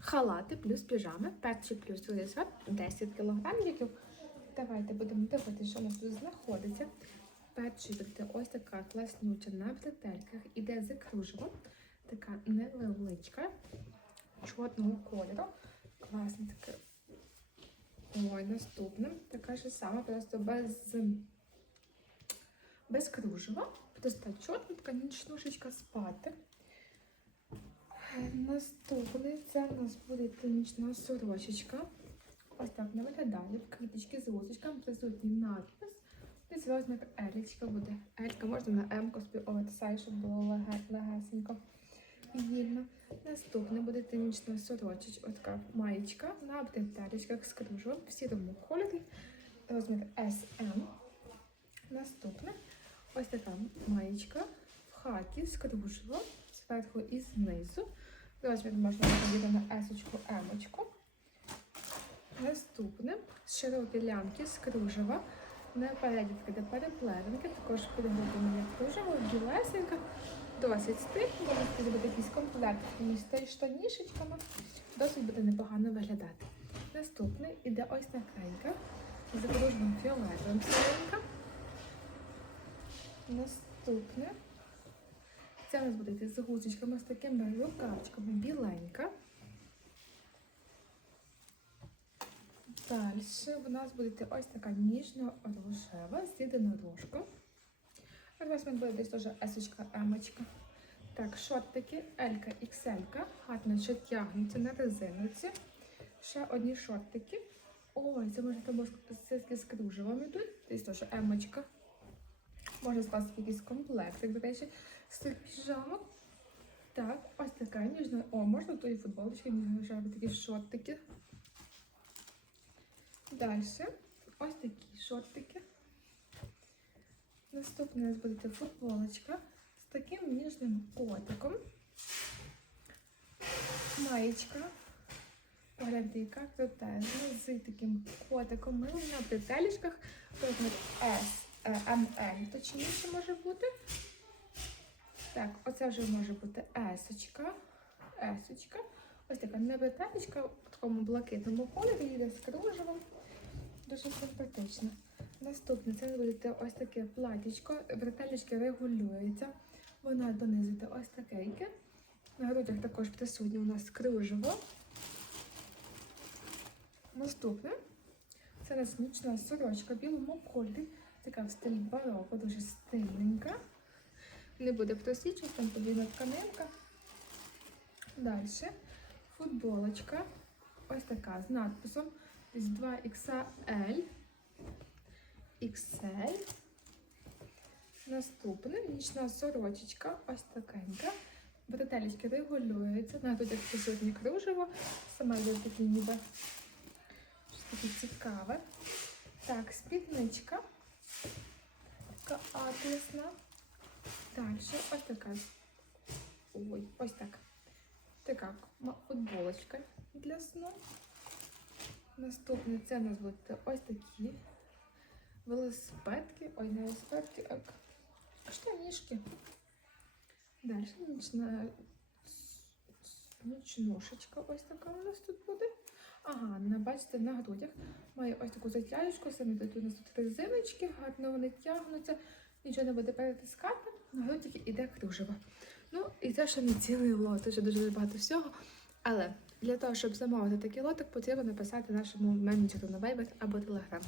халати плюс піжами, перший плюс другий 10 кілограмів. Давайте будемо дивитися, що у нас тут знаходиться. Перший буде ось така класнюча на бретельках, іде з кружевом, така невеличка, чорного кольору. Класна така. Ой, наступна. Така ж сама, просто без, без кружева. Просто чорна така нічнушечка спати. Наступний це у нас буде клінічна сорочечка. Ось так вона виглядає. В квіточки з лусочками присутній надпис. Десь розмір Елічка буде. Елька можна на М-ку оверсай, щоб було легесенько вільно. Наступне буде клінічна сорочечка, ось така маєчка на бретелечках з кружевом в сірому кольорі. Розмір SM. Наступне ось така маєчка в хаті з кружевом зверху і знизу. Розмір можна подіти на есочку, емочку. Наступне широкі лямки з кружева. Напереді таке переплетенки, також підготовлення кружево, білесенька, досить можна буде якийсь комплект з тією штанішечками, досить буде непогано виглядати. Наступний іде ось накрейка з кружевим фіолетовим сіренька. Наступне це у нас буде йти з гузочками, з такими рукавчиками біленька. Далі в нас буде йти ось така ніжно-рожева з єдинорожком. Розмір буде десь теж есочка, емочка. Так, шортики Елька, XL, гарно ще тягнуться на резинці. Ще одні шортики. Ой, це може з кружевом йдуть. Десь теж емочка. Можна скласти якийсь комплект, до речі, з цих піжамок. Так, ось така ніжна. О, можна тої футболочки, ніжно такі шортики. Далі ось такі шортики. Наступна у нас буде футболочка з таким ніжним котиком. Маєчка. Погляди, яка крутезна, з таким котиком. Ми на бретелішках. Розмір S, е, точніше може бути. Так, оце вже може бути есочка. Есочка. Ось така небретелечка в такому блакитному кольорі, йде з кружевом. Дуже симпатично. Наступне це буде ось таке платічко. Бретелечки регулюються. Вона донизити ось такейки. На грудях також присутнє у нас кружево. Наступне це нас нічна сорочка в білому кольорі. Така в стилі бароко, дуже стильненька. Не буде просвічувати, там подвійна тканинка. Далі футболочка. Ось така з надписом десь 2XL. XL. Наступне нічна сорочечка, ось такенька. Бретелечки регулюються, на тут як присутнє кружево, сама йде такі ніби щось таке цікаве. Так, спідничка. Така атласна. Далі ось така. Ой, ось так. Така футболочка для сну. Наступне це у нас будуть ось такі велосипедки. Ой, не велосипедки, а штанішки. Далі нічна нічнушечка ось така у нас тут буде. Ага, бачите, на грудях має ось таку затяжку, самі тут у нас тут резиночки, гарно вони тягнуться, нічого не буде перетискати, на грудях іде кружево. Ну, і це ще не цілий лот, ще дуже багато всього. Але для того, щоб замовити такий лотик, потрібно написати нашому менеджеру на Viber або Telegram.